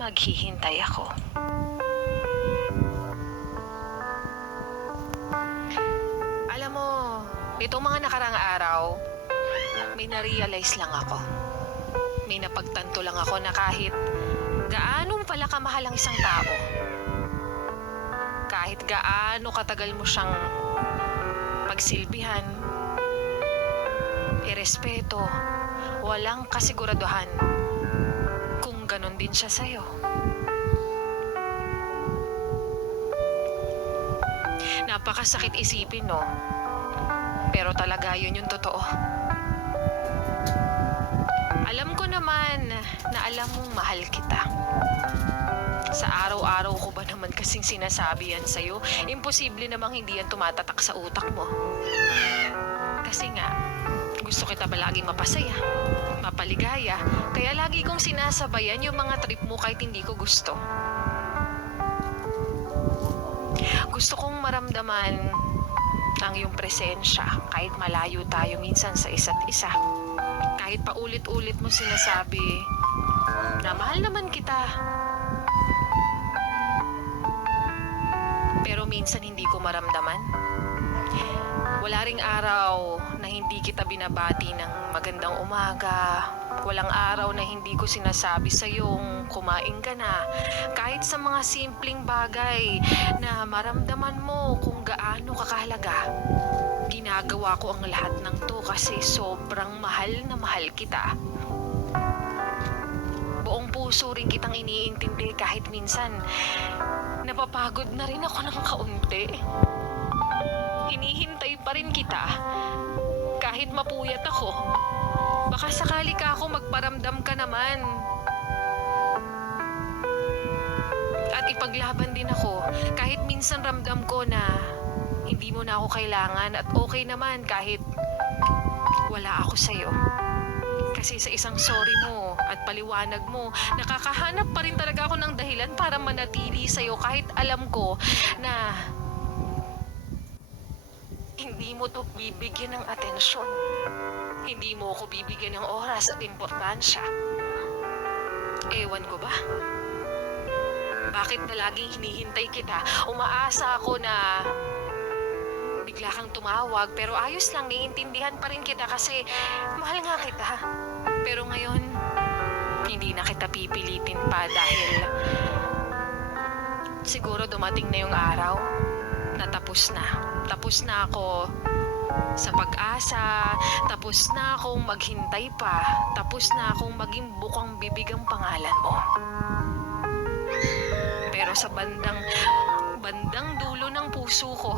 Maghihintay ako. Alam mo, itong mga nakarang araw, may na-realize lang ako. May napagtanto lang ako na kahit gaano pala kamahal ang isang tao, kahit gaano katagal mo siyang pagsilbihan, irespeto, walang kasiguraduhan kung ganon din siya sa'yo. Napakasakit isipin, no? Pero talaga yun yung totoo. Alam ko naman na alam mong mahal kita. Sa araw-araw ko ba naman kasing sinasabi yan sa'yo? Imposible namang hindi yan tumatatak sa utak mo. Kasi nga, gusto kita ba laging mapasaya, mapaligaya, kaya lagi kong sinasabayan yung mga trip mo kahit hindi ko gusto. Gusto kong maramdaman ang iyong presensya kahit malayo tayo minsan sa isa't isa. Kahit paulit-ulit mo sinasabi na mahal naman kita. Pero minsan hindi ko maramdaman. Wala ring araw na hindi kita binabati ng magandang umaga. Walang araw na hindi ko sinasabi sa iyong kumain ka na. Kahit sa mga simpleng bagay na maramdaman mo kung gaano kakahalaga. Ginagawa ko ang lahat ng to kasi sobrang mahal na mahal kita. Buong puso rin kitang iniintindi kahit minsan napapagod na rin ako ng kaunti. Hinihintay pa rin kita kahit mapuyat ako. Baka sakali ka ako magparamdam ka naman. At ipaglaban din ako kahit minsan ramdam ko na hindi mo na ako kailangan at okay naman kahit wala ako sa'yo. Kasi sa isang sorry mo at paliwanag mo, nakakahanap pa rin talaga ako ng dahilan para manatili sa'yo kahit alam ko na hindi mo to bibigyan ng atensyon. Hindi mo ako bibigyan ng oras at importansya. Ewan ko ba? Bakit na laging hinihintay kita? Umaasa ako na bigla kang tumawag pero ayos lang, naiintindihan pa rin kita kasi mahal nga kita. Pero ngayon, hindi na kita pipilitin pa dahil siguro dumating na yung araw na tapos na. Tapos na ako sa pag-asa, tapos na akong maghintay pa, tapos na akong maging bukang bibig ang pangalan mo. Pero sa bandang dulo ng puso ko,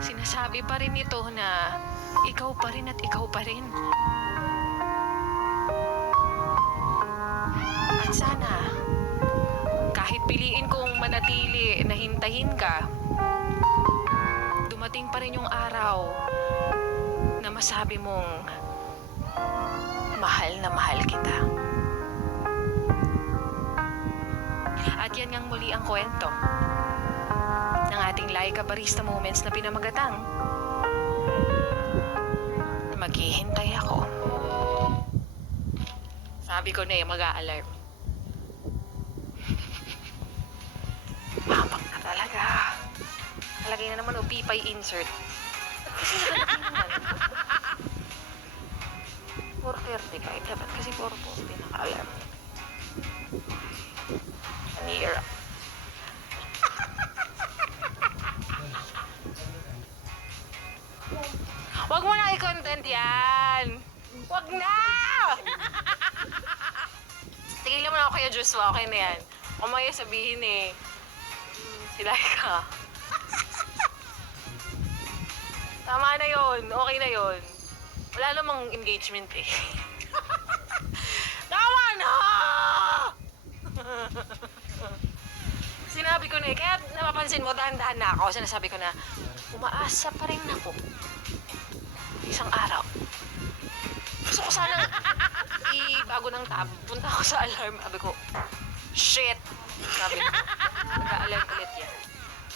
sinasabi pa rin ito na ikaw pa rin at ikaw pa rin. At sana, kahit piliin kong manatili na hintayin ka, dumating pa rin yung araw na masabi mong mahal na mahal kita. At yan ngang muli ang kwento ng ating Laika Barista Moments na pinamagatang Maghihintay Ako. Sabi ko na mag-a-alarm. Hamak na talaga. Lagay na naman o pipay insert. Kasi naman. 4:35. Dapat kasi 4:40 naka-alarm. Near. Wag mo na i-content yan. Wag na! Tigilan mo na ako kaya Joshua. Okay na yan. Umaya sabihin eh. Sila ka. Tama na yon, okay na yon. Wala namang engagement eh. Tama na! Sinabi ko na eh, kaya napapansin mo, dahan-dahan na ako. Sinasabi ko na, umaasa pa rin ako. Isang araw. Gusto ko sana bago ng tab, punta ako sa alarm. Sabi ko, shit! Sabi ko, nag-a-alarm ulit yan.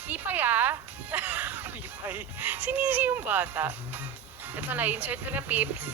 Pipay ah! Pipay. Sinisi yung bata. Ito na, insert ko na pips.